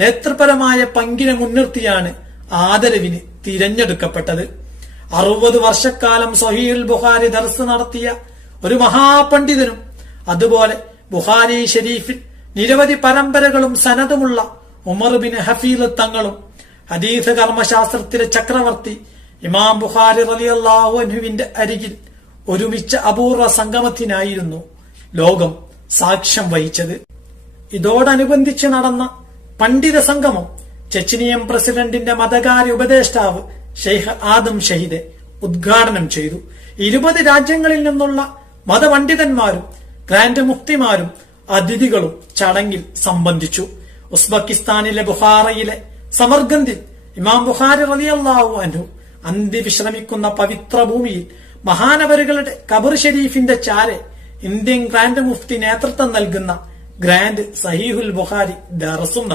നേതൃപരമായ പങ്കിനെ മുൻനിർത്തിയാണ് ആദരവിന് തിരഞ്ഞെടുക്കപ്പെട്ടത്. 60 വർഷക്കാലം സ്വഹീഹുൽ ബുഖാരി ദർസ് നടത്തിയ ഒരു മഹാപണ്ഡിതനും അതുപോലെ ബുഖാരി ഷരീഫിൽ നിരവധി പരമ്പരകളും സനദുമുള്ള ഉമർ ബിൻ ഹഫീദ് തങ്ങളും ഹദീസ് കർമ്മശാസ്ത്രത്തിലെ ചക്രവർത്തി ഇമാം ബുഖാരി റളിയല്ലാഹു അൻഹുവിന്റെ അരികിൽ ഒരുമിച്ച അപൂർവ സംഗമത്തിനായിരുന്നു ലോകം സാക്ഷ്യം വഹിച്ചത്. ഇതോടനുബന്ധിച്ച് നടന്ന പണ്ഡിത സംഗമം ചെച്നിയൻ പ്രസിഡന്റിന്റെ മതകാര്യ ഉപദേഷ്ടാവ് ഷെയ്ഖ് ആദം ഷഹീദ് ഉദ്ഘാടനം ചെയ്തു. 20 രാജ്യങ്ങളിൽ നിന്നുള്ള മതപണ്ഡിതന്മാരും ഗ്രാൻഡ് മുഫ്തിമാരും അതിഥികളും ചടങ്ങിൽ സംബന്ധിച്ചു. ഉസ്ബെക്കിസ്ഥാനിലെ ബുഖാറയിലെ സമർഗന്ദിൽ ഇമാം ബുഖാരി റളിയല്ലാഹു അൻഹു അന്ത്യവിശ്രമിക്കുന്ന പവിത്ര ഭൂമിയിൽ മഹാനവരുകളുടെ ഖബർ ഷരീഫിന്റെ ചാരെ ഇന്ത്യൻ ഗ്രാൻഡ് മുഫ്തി നേതൃത്വം നൽകുന്ന ഗ്രാൻഡ് സഹീഹുൽ ബുഖാരി ദർസും നടന്നു.